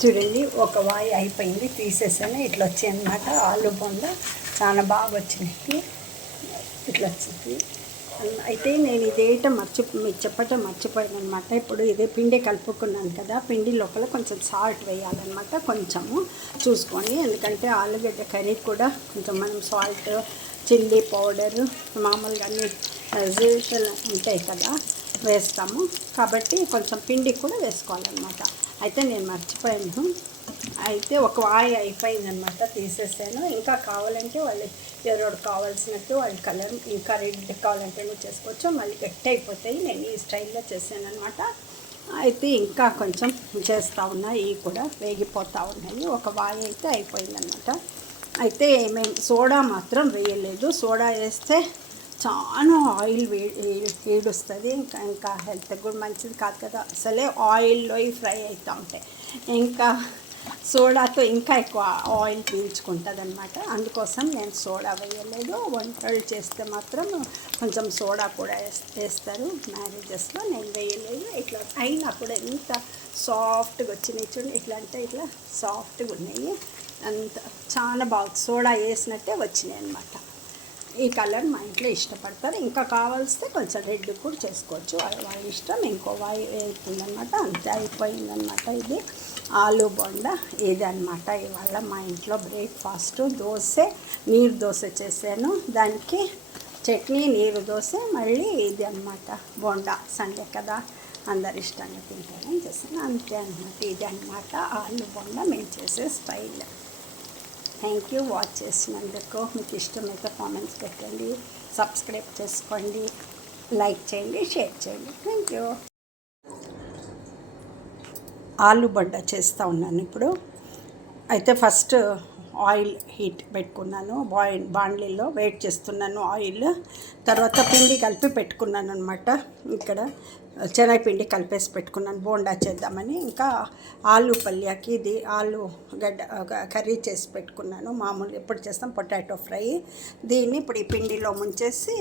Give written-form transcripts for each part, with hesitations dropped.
చూడండి, ఒక వాయి అయిపోయింది, తీసేసాను. ఇట్లా వచ్చాయి అన్నమాట. ఆలు బొంద చాలా బాగా వచ్చినాయి. ఇట్లా వచ్చింది. అయితే నేను ఇదేయటం మీకు చెప్పటం మర్చిపోయాను అనమాట. ఇప్పుడు ఇదే పిండి కలుపుకున్నాను కదా, పిండి లోపల కొంచెం సాల్ట్ వేయాలన్నమాట. కొంచెము చూసుకోండి, ఎందుకంటే ఆలుగడ్డ కర్రీ కూడా కొంచెం మనం సాల్ట్, చిల్లీ పౌడరు, మామూలుగా అన్ని యూజువల్ ఉంటాయి కదా వేస్తాము. కాబట్టి కొంచెం పిండి కూడా వేసుకోవాలన్నమాట. అయితే నేను మర్చిపోయాను. అయితే ఒక వాయి అయిపోయిందనమాట, తీసేసాను. ఇంకా కావాలంటే వాళ్ళు ఎవరోడు కావాల్సినట్టు వాళ్ళ కలర్ ఇంకా రెడ్ కావాలంటే చేసుకోవచ్చు. మళ్ళీ గట్టి అయిపోతాయి. నేను ఈ స్టైల్లో చేశాను అనమాట. అయితే ఇంకా కొంచెం చేస్తూ ఉన్నాయి, ఇవి కూడా వేగిపోతూ ఉన్నాయి. ఒక వాయి అయితే అయిపోయిందనమాట. అయితే మేము సోడా మాత్రం వేయలేదు. సోడా వేస్తే చాలా ఆయిల్ వేడొస్తుంది. ఇంకా హెల్త్కి కూడా మంచిది కాదు కదా. అసలే ఆయిల్లో ఫ్రై అవుతూ ఉంటాయి. ఇంకా సోడాతో ఇంకా ఎక్కువ ఆయిల్ పీల్చుకుంటుంది అనమాట. అందుకోసం నేను సోడా వేయలేదు. వంటలు చేస్తే మాత్రం కొంచెం సోడా కూడా వేస్తారు మ్యారేజెస్లో. నేను వేయలేదు. ఇట్లా అయినా కూడా ఎంత సాఫ్ట్గా వచ్చినాయి చూడండి. ఇట్లా అంటే ఇట్లా సాఫ్ట్గా ఉన్నాయి. అంత చాలా బాగా సోడా వేసినట్టే వచ్చినాయి అనమాట. ఈ కలర్ మా ఇంట్లో ఇష్టపడతారు. ఇంకా కావాల్స్తే కొంచెం రెడ్ కూడా చేసుకోవచ్చు, వాళ్ళ ఇష్టం. ఇంకో వాయి వేస్తుందన్నమాట. అంతే అయిపోయిందనమాట. ఇది ఆలు బొండా ఇది అనమాట. ఇవాళ మా ఇంట్లో బ్రేక్ఫాస్ట్ దోశ, నీరు దోశ చేశాను. దానికి చట్నీ, నీరు దోశ, మళ్ళీ ఇది అనమాట బొండా. సండే కదా, అందరు ఇష్టంగా తింటారని చేశాను. అంతే అనమాట. ఇది అనమాట ఆలు బొండా మేము చేసే స్టైల్. థ్యాంక్ యూ వాచ్ చేసినందుకు. మీకు ఇష్టమైతే కామెంట్స్ పెట్టండి, సబ్స్క్రైబ్ చేసుకోండి, లైక్ చేయండి, షేర్ చేయండి. Thank you. ఆలు బొండ చేస్తూ ఉన్నాను ఇప్పుడు. అయితే ఫస్ట్ ఆయిల్ హీట్ పెట్టుకున్నాను. బాండ్లీలో వెయిట్ చేస్తున్నాను ఆయిల్. తర్వాత పిండి కలిపి పెట్టుకున్నాను అనమాట. ఇక్కడ శనగపిండి కలిపేసి పెట్టుకున్నాను బోండా చేద్దామని. ఇంకా ఆలు పల్యాకి ఇది ఆలు గడ్డ కర్రీ చేసి పెట్టుకున్నాను. మామూలుగా ఎప్పుడు చేస్తాం పొటాటో ఫ్రై. దీన్ని ఇప్పుడు ఈ పిండిలో ముంచేసి,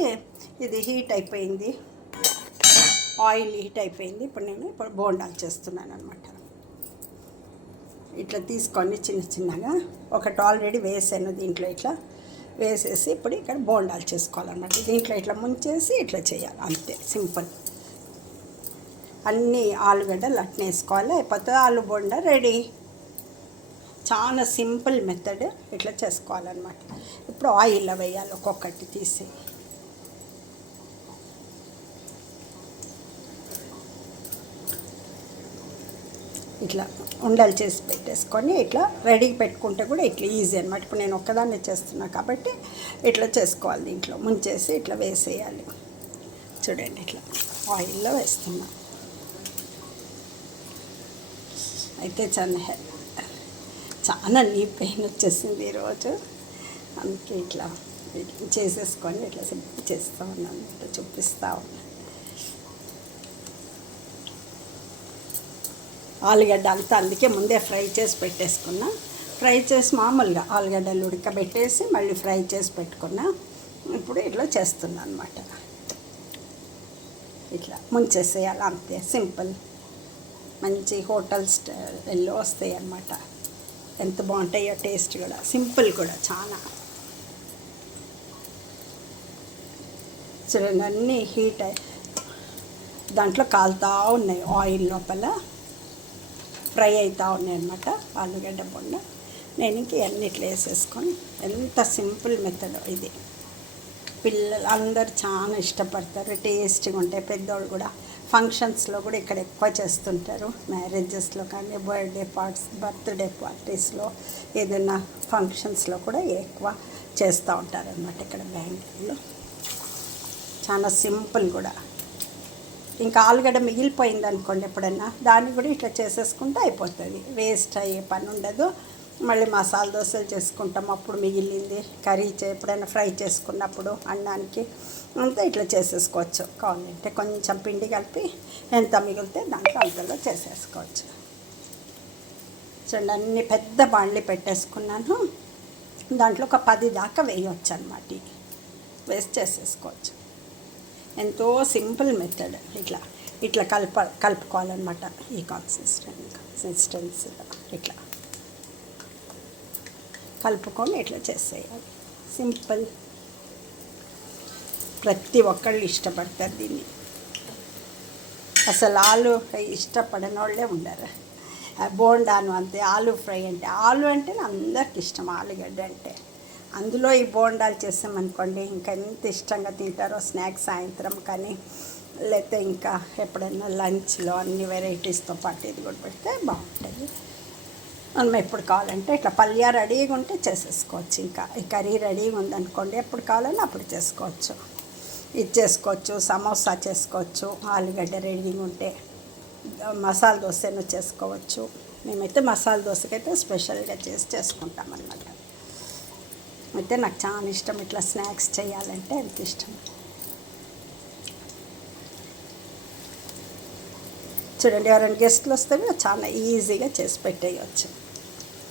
ఇది హీట్ అయిపోయింది, ఆయిల్ హీట్ అయిపోయింది. ఇప్పుడు బోండాలు చేస్తున్నాను అనమాట. ఇట్లా తీసుకొని చిన్న చిన్నగా ఒకటి ఆల్రెడీ వేసాను దీంట్లో. ఇట్లా వేసేసి ఇప్పుడు ఇక్కడ బోండాలు చేసుకోవాలన్నమాట. దీంట్లో ఇట్లా ముంచేసి ఇట్లా చేయాలి, అంతే సింపుల్. అన్నీ ఆలుగడ్డలు అట్నే వేసుకోవాలి, అయిపోతుంది ఆలు బోండా రెడీ. చాలా సింపుల్ మెథడ్. ఇట్లా చేసుకోవాలన్నమాట. ఇప్పుడు ఆయిల్లో వేయాలి ఒక్కొక్కటి తీసి. ఇట్లా ఉండలు చేసి పెట్టేసుకొని ఇట్లా రెడీ పెట్టుకుంటే కూడా ఇట్లా ఈజీ అనమాట. ఇప్పుడు నేను ఒక్కదాన్నే చేస్తున్నా కాబట్టి ఇట్లా చేసుకోవాలి. దీంట్లో ముంచేసి ఇట్లా వేసేయాలి. చూడండి, ఇట్లా ఆయిల్లో వేస్తున్నా. అయితే చాలా నీ పెయిన్ వచ్చేసింది ఈరోజు. అందుకే ఇట్లా చేసేసుకొని ఇట్లా సింపుల్ చేస్తూ ఉన్నాను, ఇట్లా చూపిస్తూ ఉన్నాను. ఆలుగడ్డ అంతా అందుకే ముందే ఫ్రై చేసి పెట్టేసుకున్నా. ఫ్రై చేసి మామూలుగా ఆలుగడ్డలు ఉడకబెట్టేసి మళ్ళీ ఫ్రై చేసి పెట్టుకున్నా. ఇప్పుడు ఇట్లా చేస్తున్నా అనమాట. ఇట్లా ముంచేసేయాలి, అంతే సింపుల్. మంచి హోటల్ స్టైల్లో వస్తాయి అన్నమాట. ఎంత బాగుంటాయో టేస్ట్ కూడా, సింపుల్ కూడా చాలా. చూడండి, అన్నీ హీట్ దాంట్లో కాలుతూ ఉన్నాయి, ఆయిల్ లోపల ఫ్రై అవుతూ ఉన్నాయి అన్నమాట ఆలుగడ్డ బొండ. నేను ఇంక అన్నిట్లో వేసేసుకొని, ఎంత సింపుల్ మెథడ్ ఇది. పిల్లలు అందరు చాలా ఇష్టపడతారు, టేస్ట్గా ఉంటాయి. పెద్దవాళ్ళు కూడా ఫంక్షన్స్లో కూడా ఇక్కడ ఎక్కువ చేస్తుంటారు. మ్యారేజెస్లో కానీ, బర్త్డే పార్టీస్లో, ఏదైనా ఫంక్షన్స్లో కూడా ఎక్కువ చేస్తూ ఉంటారు అన్నమాట ఇక్కడ బెంగళూరులో. చాలా సింపుల్ కూడా. ఇంకా ఆలుగడ్డ మిగిలిపోయింది అనుకోండి ఎప్పుడైనా, దాన్ని కూడా ఇట్లా చేసేసుకుంటే అయిపోతుంది. వేస్ట్ అయ్యే పని ఉండదు. మళ్ళీ మసాలా దోశలు చేసుకుంటాం అప్పుడు మిగిలింది, కర్రీ ఎప్పుడైనా ఫ్రై చేసుకున్నప్పుడు అన్నానికి అంతా ఇట్లా చేసేసుకోవచ్చు. కావాలంటే కొంచెం పిండి కలిపి ఎంత మిగిలితే దాంట్లో అంతలో చేసేసుకోవచ్చు. చూడండి, అన్ని పెద్ద బాండ్లీ పెట్టేసుకున్నాను. దాంట్లో ఒక 10 దాకా వేయవచ్చు అన్నమాట. వేస్ట్ చేసేసుకోవచ్చు. ఎంతో సింపుల్ మెథడ్. ఇట్లా ఇట్లా కలుపుకోవాలన్నమాట. ఈ కన్సిస్టెన్సీలో ఇట్లా కలుపుకొని ఇట్లా చేసేయాలి. సింపుల్. ప్రతి ఒక్కళ్ళు ఇష్టపడతారు దీన్ని. అసలు ఆలు ఫ్రై ఇష్టపడని వాళ్ళే ఉండరు. బోండాను అంతే. ఆలు ఫ్రై అంటే అందరికి ఇష్టం. ఆలుగడ్డ అంటే అందులో ఈ బోండాలు చేసామనుకోండి ఇంకా ఎంత ఇష్టంగా తింటారో. స్నాక్స్ సాయంత్రం కానీ లేకపోతే ఇంకా ఎప్పుడైనా లంచ్లో అన్ని వెరైటీస్తో పాటు ఇది కూడా పెడితే బాగుంటుంది. మనం ఎప్పుడు కావాలంటే ఇట్లా పల్య రెడీగా ఉంటే చేసేసుకోవచ్చు. ఇంకా ఈ కర్రీ రెడీగా ఉందనుకోండి, ఎప్పుడు కావాలన్నా అప్పుడు చేసుకోవచ్చు. ఇది చేసుకోవచ్చు, సమోసా చేసుకోవచ్చు. ఆలుగడ్డ రెడీగా ఉంటే మసాలా దోశను చేసుకోవచ్చు. మేమైతే మసాలా దోశకైతే స్పెషల్గా చేసుకుంటాం అన్నమాట. అయితే నాకు చాలా ఇష్టం ఇట్లా స్నాక్స్ చేయాలంటే, ఎంత ఇష్టం. చూడండి, ఎవరైనా గెస్ట్లు వస్తే కూడా చాలా ఈజీగా చేసి పెట్టేయచ్చు.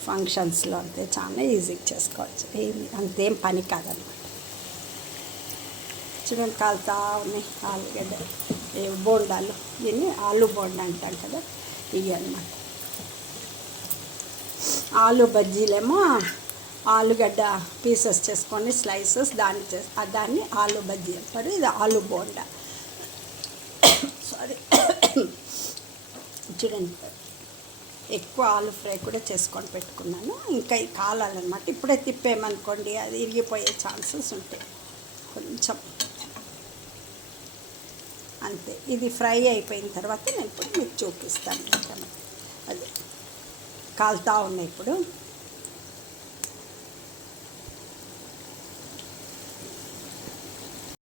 ఫంక్షన్స్లో అంతే చాలా ఈజీగా చేసుకోవచ్చు. అంతేం పని కాదనమాట. చూడండి, కాలుతా ఉన్నాయి ఆలుగడ్డ బోండాలు. దీన్ని ఆలు బోండా అంటాం కదా, ఇవి అన్నమాట. ఆలు బజ్జీలేమో ఆలుగడ్డ పీసెస్ చేసుకొని స్లైసెస్ దాన్ని ఆలు బజ్జీ అంటారు. ఇది ఆలు బోండా. సారీ. చూడండి, ఎక్కువ ఆలు ఫ్రై కూడా చేసుకొని పెట్టుకున్నాను. ఇంకా ఇది కాలాలన్నమాట. ఇప్పుడే తిప్పేమనుకోండి అది ఇరిగిపోయే ఛాన్సెస్ ఉంటాయి కొంచెం. అంతే. ఇది ఫ్రై అయిపోయిన తర్వాత నేను ఇప్పుడు మీకు చూపిస్తాను. అది కాలుతా ఉన్నాయి ఇప్పుడు.